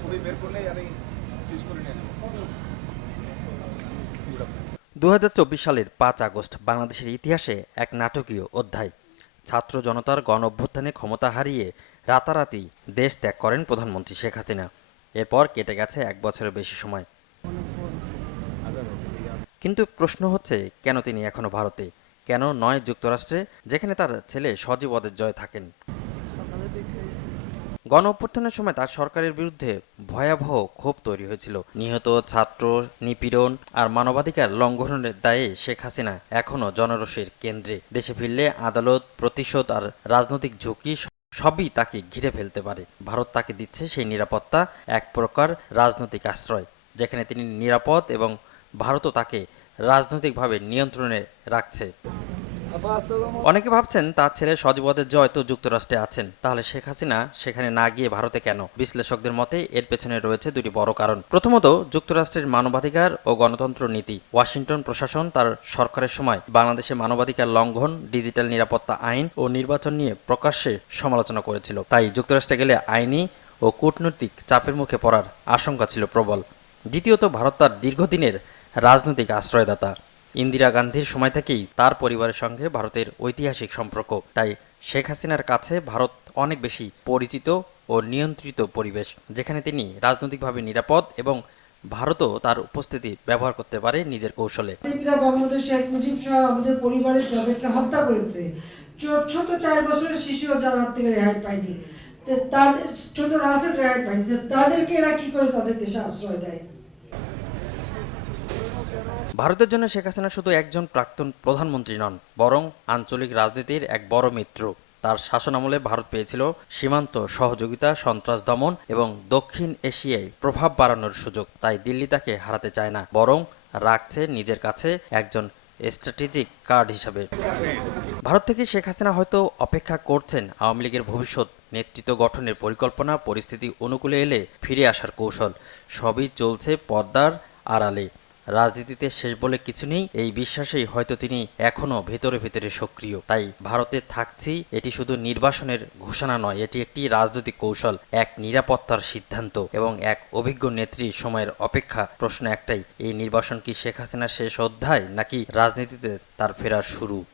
ছবি বের করলেই আমি শেষ করে নিয়ে নেব। ২০২৪ সালের ৫ আগস্ট বাংলাদেশের ইতিহাসে এক নাটকীয় অধ্যায়। ছাত্র জনতার গণ অভ্যুত্থানে ক্ষমতা হারিয়ে রাতারাতি দেশ ত্যাগ করেন প্রধানমন্ত্রী শেখ হাসিনা। এরপর কেটে গেছে ১ বছরের বেশি সময়। কিন্তু প্রশ্ন হচ্ছে, কেন তিনি এখনো ভারতে? কেন নয় যুক্তরাষ্ট্রে, যেখানে তার ছেলে সজীব জয় থাকেন? গণ অভ্যুত্থানের সময় তার সরকারের বিরুদ্ধে ভয়াবহ ক্ষোভ তৈরি হয়েছিল। নিহত ছাত্র, নিপীড়ন আর মানবাধিকার লঙ্ঘনের দায়ে শেখ হাসিনা এখনও জনরোষের কেন্দ্রে। দেশে ফিরলে আদালত, প্রতিশোধ আর রাজনৈতিক ঝুঁকি সবই তাকে ঘিরে ফেলতে পারে। ভারত তাকে দিচ্ছে সেই নিরাপত্তা, এক প্রকার রাজনৈতিক আশ্রয়, যেখানে তিনি নিরাপদ এবং ভারতও তাকে রাজনৈতিকভাবে নিয়ন্ত্রণে রাখছে। অনেকে ভাবছেন তার ছেলে সজীব জয় তো যুক্তরাষ্ট্রে আছেন, তাহলে শেখ হাসিনা সেখানে না গিয়ে ভারতে কেন? বিশ্লেষকদের মতে এর পেছনে রয়েছে দুটি বড় কারণ। প্রথমত, যুক্তরাষ্ট্রের মানবাধিকার ও গণতন্ত্র নীতি। ওয়াশিংটন প্রশাসন তার সরকারের সময় বাংলাদেশে মানবাধিকার লঙ্ঘন, ডিজিটাল নিরাপত্তা আইন ও নির্বাচন নিয়ে প্রকাশ্যে সমালোচনা করেছিল। তাই যুক্তরাষ্ট্রে গেলে আইনি ও কূটনৈতিক চাপের মুখে পড়ার আশঙ্কা ছিল প্রবল। দ্বিতীয়ত, ভারত তার দীর্ঘদিনের রাজনৈতিক আশ্রয়দাতা। ইন্দিরা গান্ধীর সময় থেকেই তার পরিবারের সঙ্গে ভারতের ঐতিহাসিক সম্পর্ক। তাই শেখ হাসিনার কাছে ভারত অনেক বেশি পরিচিত ও নিয়ন্ত্রিত পরিবেশ, যেখানে তিনি রাজনৈতিকভাবে নিরাপদ এবং ভারতও তার উপস্থিতি ব্যবহার করতে পারে নিজের কৌশলে। বঙ্গবন্ধু শেখ মুজিব সহ আমাদের পরিবারের যাদেরকে হত্যা করেছে, ছোট 4 বছরের শিশু যার হাত থেকে রেহাই পায়নি, তাদের ছোট রাসেল রেহাই পায়নি, তাদেরকে এরা কি করে তাদের দেশে আশ্রয় দেয়? ভারতের জন্য শেখ হাসিনা শুধু একজন প্রাক্তন প্রধানমন্ত্রী নন, বরং আঞ্চলিক রাজনীতির এক বড় মিত্র। তার শাসনামলে ভারত পেয়েছিল সীমান্ত সহযোগিতা, সন্ত্রাস দমন এবং দক্ষিণ এশিয়ায় প্রভাব বাড়ানোর সুযোগ। তাই দিল্লি তাকে হারাতে চায় না, বরং রাখছে নিজের কাছে একজন স্ট্র্যাটেজিক কার্ড হিসাবে। ভারত থেকে শেখ হাসিনা হয়তো অপেক্ষা করছেন আওয়ামী লীগের ভবিষ্যৎ নেতৃত্ব গঠনের পরিকল্পনা, পরিস্থিতি অনুকূলে এলে ফিরে আসার কৌশল। সবই চলছে পর্দার আড়ালে। রাজনীতিতে শেষ বলে কিছু নেই, এই বিশ্বাসেই হয়তো তিনি এখনো ভেতরে ভেতরে সক্রিয়। তাই ভারতে থাকছি, এটি শুধু নির্বাসনের ঘোষণা নয়, এটি একটি রাজনৈতিক কৌশল, এক নিরাপত্তার সিদ্ধান্ত এবং এক অভিজ্ঞ নেত্রীর সময়ের অপেক্ষা। প্রশ্ন একটাই, এই নির্বাসন কি শেখ হাসিনার শেষ অধ্যায়, নাকি রাজনীতিতে তার ফেরার শুরু?